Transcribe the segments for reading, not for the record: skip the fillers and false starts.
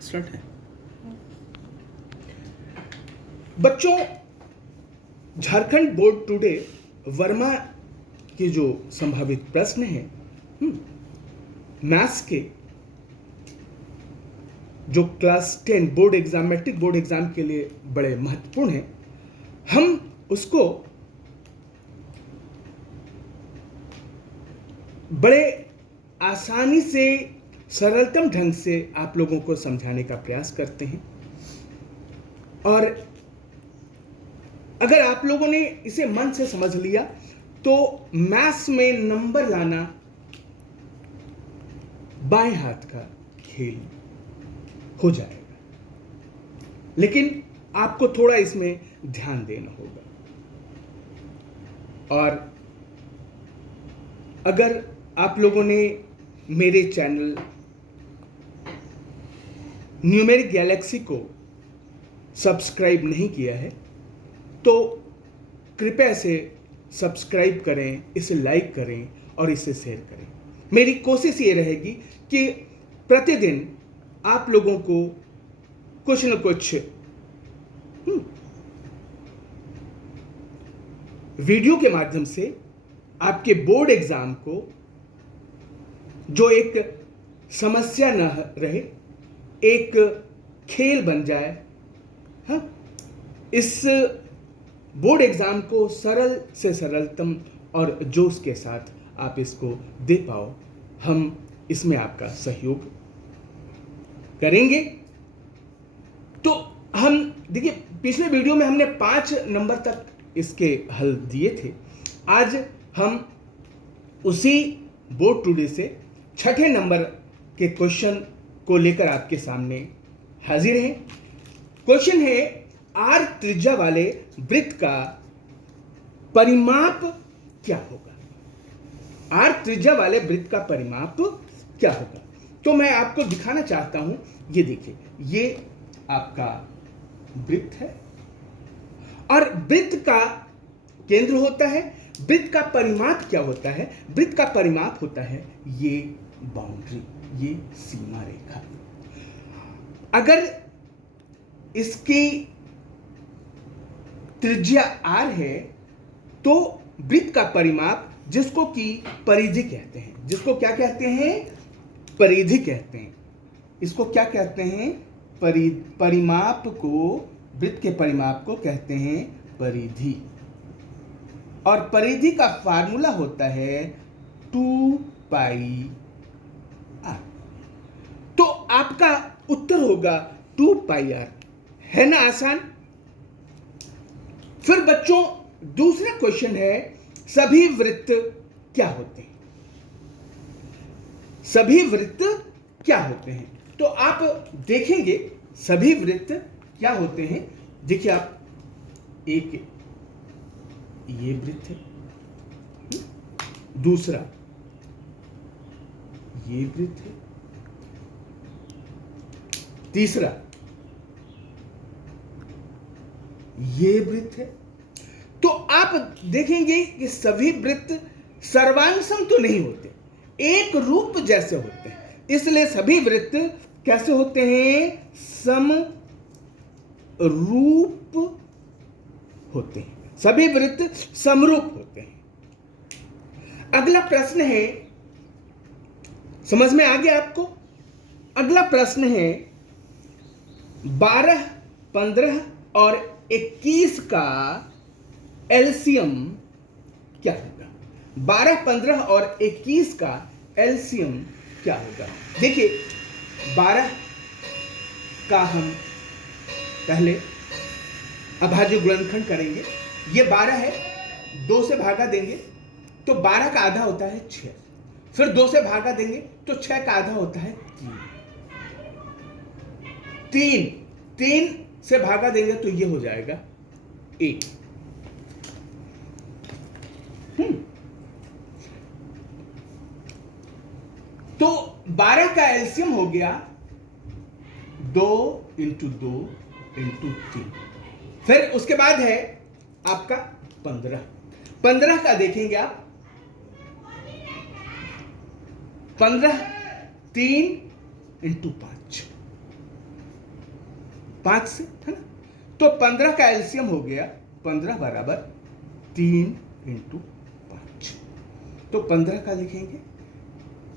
Start है। बच्चों, Jharkhand board today Verma के जो संभावित प्रश्न हैं मैथ्स के, जो class 10 board exam, matric board exam के लिए बड़े महत्वपूर्ण हैं, हम उसको बड़े आसानी से, सरलतम ढंग से आप लोगों को समझाने का प्रयास करते हैं। और अगर आप लोगों ने इसे मन से समझ लिया तो मैथ्स में नंबर लाना बाएं हाथ का खेल हो जाएगा, लेकिन आपको थोड़ा इसमें ध्यान देना होगा। और अगर आप लोगों ने मेरे चैनल न्यूमेरिक गैलेक्सी को सब्सक्राइब नहीं किया है तो कृपया इसे सब्सक्राइब करें, इसे लाइक करें और इसे शेयर करें। मेरी कोशिश ये रहेगी कि प्रतिदिन आप लोगों को कुछ न कुछ वीडियो के माध्यम से आपके बोर्ड एग्जाम को जो एक समस्या न रहे, एक खेल बन जाए, हाँ, इस बोर्ड एग्जाम को सरल से सरलतम और जोश के साथ आप इसको दे पाओ, हम इसमें आपका सहयोग करेंगे। तो हम देखिए, पिछले वीडियो में हमने 5 नंबर तक इसके हल दिए थे। आज हम उसी बोर्ड टुडे से 6ठे नंबर के क्वेश्चन को लेकर आपके सामने हाजिर हैं। क्वेश्चन है, आर त्रिज्या वाले वृत्त का परिमाप क्या होगा? आर त्रिज्या वाले वृत्त का परिमाप क्या होगा? तो मैं आपको दिखाना चाहता हूं, ये देखिए, ये आपका वृत्त है और वृत्त का केंद्र होता है। वृत्त का परिमाप क्या होता है? वृत्त का परिमाप होता है ये बाउंड्री, ये सीमा रेखा। अगर इसकी त्रिज्या r है तो वृत्त का परिमाप, जिसको कि परिधि कहते हैं, जिसको क्या कहते हैं? परिधि कहते हैं। इसको क्या कहते हैं? परिमाप को, वृत्त के परिमाप को कहते हैं परिधि। और परिधि का फार्मूला होता है 2πr। तो आपका उत्तर होगा 2πr, है ना आसान? फिर बच्चों, दूसरा क्वेश्चन है, सभी वृत्त क्या होते हैं? सभी वृत्त क्या होते हैं? तो आप देखेंगे सभी वृत्त क्या होते हैं। देखिए, आप एक ये वृत्त है, दूसरा ये वृत्त है, तीसरा ये वृत्त है। तो आप देखेंगे कि सभी वृत्त सर्वांग तो नहीं होते, एक रूप जैसे होते हैं। इसलिए सभी वृत्त कैसे होते हैं? समरूप होते हैं। सभी वृत्त समरूप होते हैं। अगला प्रश्न है, समझ में आ गया आपको? अगला प्रश्न है, 12, 15 और 21 का एलसीएम क्या होगा? 12, 15 और 21 का एलसीएम क्या होगा? देखिए, 12 का हम पहले अभाज्य गुणनखंड करेंगे। ये 12 है, 2 से भागा देंगे तो 12 का आधा होता है 6। फिर 2 से भागा देंगे तो 6 का आधा होता है 3। 3 से भागा देंगे तो ये हो जाएगा 1। तो 12 का एलसीएम हो गया 2 × 2 × 3। फिर उसके बाद है आपका 15। 15 का देखेंगे आप, 15, 3 इंटू 5, 5 से, है ना। तो 15 का एलसीएम हो गया 15 बराबर 3 इंटू 5। तो 15 का लिखेंगे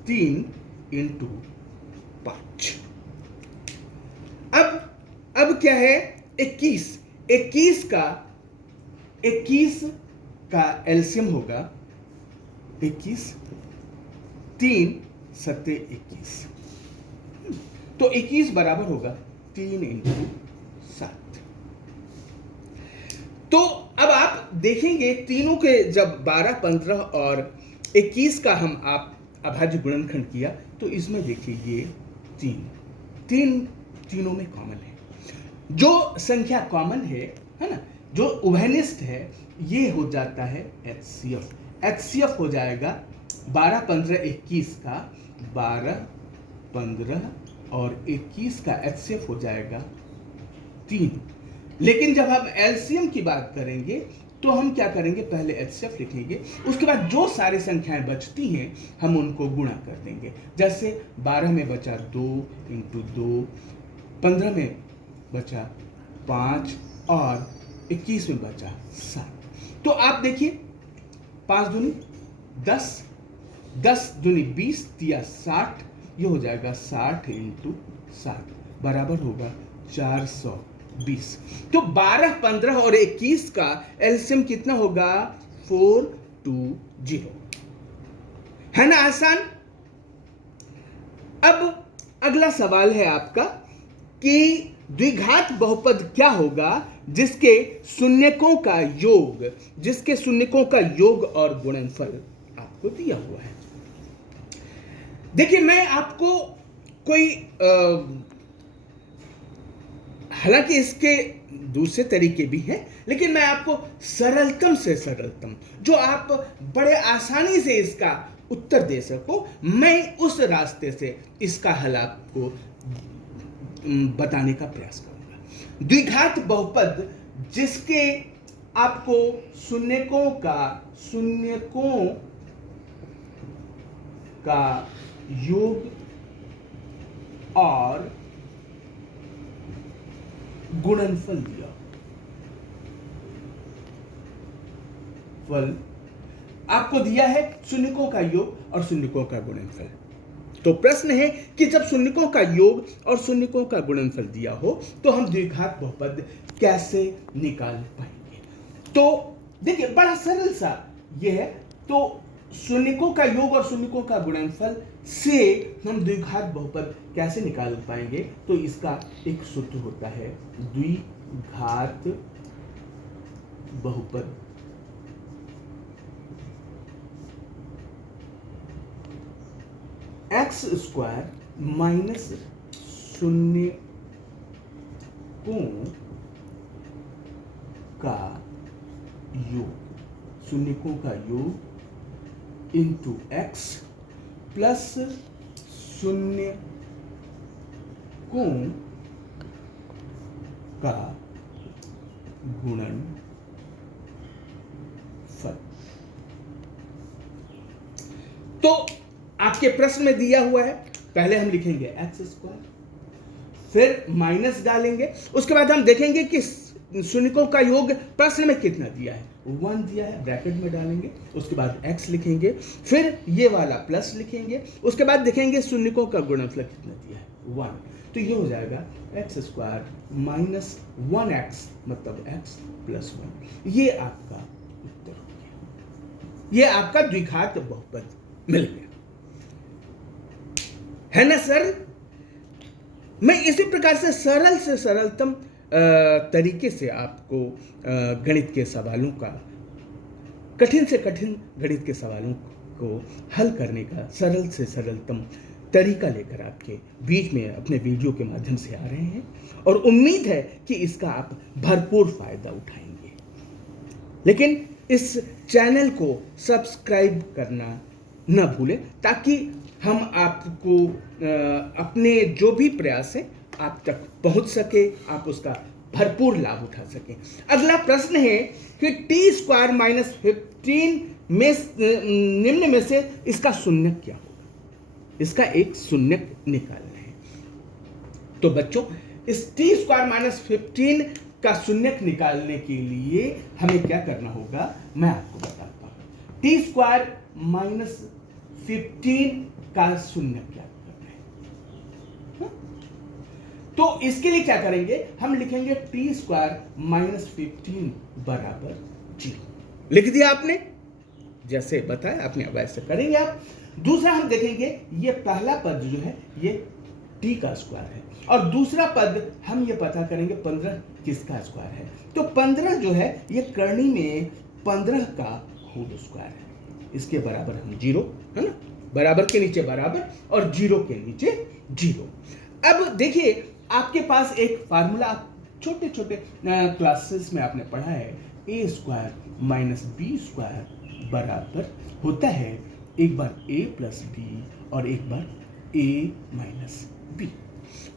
3 इंटू 5। अब क्या है, 21। 21 का एलसीएम होगा 21, 3 सत्ते 21। तो 21 बराबर होगा 3 इंटू 7। तो अब आप देखेंगे तीनों के जब 12, 15 और 21 का हम आप अभाज्य गुणनखंड किया तो इसमें देखिए ये तीनों में कॉमन है। जो संख्या कॉमन है ना, जो उभयनिष्ठ है, ये हो जाता है एचसीएफ। एचसीएफ हो जाएगा 12, 15, 21 का 12, 15 और 21 का एचसीएफ हो जाएगा 3। लेकिन जब हम एलसीएम की बात करेंगे तो हम क्या करेंगे, पहले एचसीएफ लिखेंगे, उसके बाद जो सारी संख्याएं बचती हैं हम उनको गुणा कर देंगे। जैसे 12 में बचा 2 इंटू 2, 15 में बचा 5 और 21 में बचा 7। तो आप देखिए 5 दूनी 10, 10 दूनी 20 दिया 60, ये हो जाएगा 60 इंटू 7 बराबर होगा 420। तो 12, 15 और 21 का एलसीएम कितना होगा, 420। है ना आसान। अब अगला सवाल है आपका कि द्विघात बहुपद क्या होगा जिसके शून्यकों का योग और गुणनफल आपको दिया हुआ है। देखिए मैं आपको कोई हालांकि इसके दूसरे तरीके भी हैं, लेकिन मैं आपको सरलतम से सरलतम, जो आप बड़े आसानी से इसका उत्तर दे सको, मैं उस रास्ते से इसका हल आपको बताने का प्रयास करूंगा। द्विघात बहुपद जिसके आपको शून्यकों का योग और गुणनफल दिया, फल आपको दिया है शून्यकों का योग और शून्यकों का गुणनफल। तो प्रश्न है कि जब शून्यकों का योग और शून्यकों का गुणनफल दिया हो तो हम द्विघात बहुपद कैसे निकाल पाएंगे। तो देखिए बड़ा सरल सा यह है। तो शून्यकों का योग और शून्यकों का गुणनफल से हम द्विघात बहुपद कैसे निकाल पाएंगे। तो इसका एक सूत्र होता है द्विघात बहुपद x स्क्वायर माइनस शून्यकों का योग इंटू x प्लस शून्यकों का गुणनफल। तो आपके प्रश्न में दिया हुआ है, पहले हम लिखेंगे x स्क्वायर, फिर माइनस डालेंगे, उसके बाद हम देखेंगे कि शून्यकों का योग प्रश्न में कितना दिया है, 1 दिया है, ब्रैकेट में डालेंगे, उसके बाद x लिखेंगे, फिर ये वाला प्लस लिखेंगे, उसके बाद देखेंगे शून्यकों का गुणनफल कितना दिया है, 1। तो ये हो जाएगा x स्क्वायर माइनस 1x मतलब x प्लस 1। ये आपका उत्तर हो गया, ये आपका द्विघात बहुपद मिल गया, है ना सर। मैं इसी प्रकार से सरल से सरलतम तरीके से आपको गणित के सवालों का, कठिन से कठिन गणित के सवालों को हल करने का सरल से सरलतम तरीका लेकर आपके बीच में अपने वीडियो के माध्यम से आ रहे हैं, और उम्मीद है कि इसका आप भरपूर फायदा उठाएंगे। लेकिन इस चैनल को सब्सक्राइब करना न भूलें ताकि हम आपको अपने जो भी प्रयास है आप तक पहुंच सके, आप उसका भरपूर लाभ उठा सकें। अगला प्रश्न है कि टी स्क्वायर माइनस 15 में निम्न में से इसका शून्यक क्या होगा। इसका एक शून्यक निकालना है। तो बच्चों इस टी स्क्वायर माइनस 15 का शून्यक निकालने के लिए हमें क्या करना होगा मैं आपको बताता हूं। टी स्क्वायर माइनस 15 का शून्यक क्या करना है? तो इसके लिए क्या करेंगे, हम लिखेंगे टी स्क्वायर माइनस 15 बराबर 0। लिख दिया आपने, जैसे बताया आपने वैसे करेंगे आप। दूसरा हम देखेंगे ये पहला पद जो है ये t का स्क्वायर है और दूसरा पद हम ये पता करेंगे 15 किसका स्क्वायर है। तो 15 जो है ये करनी में 15 का होल स्क्वायर है, इसके बराबर हम 0 है ना, बराबर के नीचे बराबर और 0 के नीचे 0। अब देखिए आपके पास एक फार्मूला छोटे छोटे क्लासेस में आपने पढ़ा है, ए स्क्वायर माइनस बी स्क्वायर बराबर होता है एक बार a प्लस बी और एक बार a माइनस बी।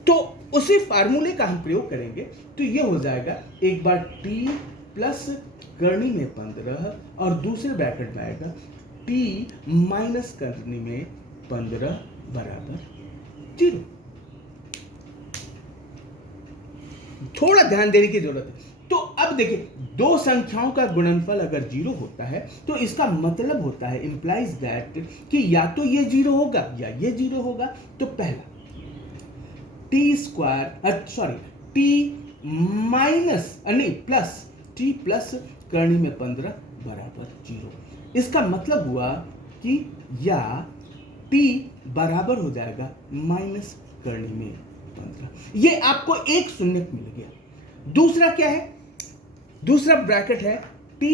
तो उसी फार्मूले का हम प्रयोग करेंगे तो ये हो जाएगा एक बार t प्लस करनी में 15 और दूसरे ब्रैकेट में आएगा t माइनस करनी में 15 बराबर 0। थोड़ा ध्यान देने की जरूरत है। तो अब देखिए दो संख्याओं का गुणनफल अगर 0 होता है तो इसका मतलब होता है इंप्लाइज दैट कि या तो ये 0 होगा या ये 0 होगा। तो पहला टी स्क्वायर टी माइनस नहीं प्लस टी प्लस करनी में 15 बराबर 0, इसका मतलब हुआ कि या टी बराबर हो जाएगा माइनस करनी में 15। ये आपको एक शून्यक मिल गया। दूसरा क्या है, दूसरा ब्रैकेट है t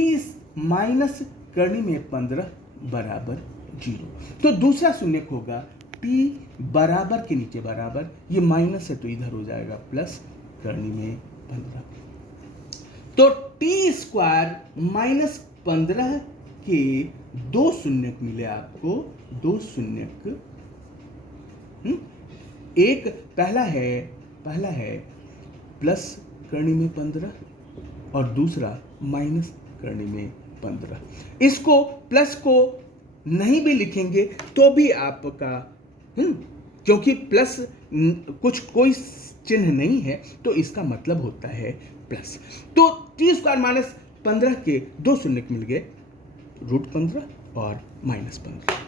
माइनस करनी में 15 बराबर 0। तो दूसरा शून्यक होगा t बराबर के नीचे बराबर, ये माइनस है तो इधर हो जाएगा प्लस करनी में 15। तो टी स्क्वायर माइनस 15 के दो शून्यक मिले आपको, दो शून्यक। एक पहला है प्लस करनी में 15 और दूसरा माइनस करनी में 15। इसको प्लस को नहीं भी लिखेंगे तो भी आपका क्योंकि प्लस कोई चिन्ह नहीं है तो इसका मतलब होता है प्लस। तो टी स्क्वायर माइनस 15 के दो शून्यक मिल गए, √15 और -15।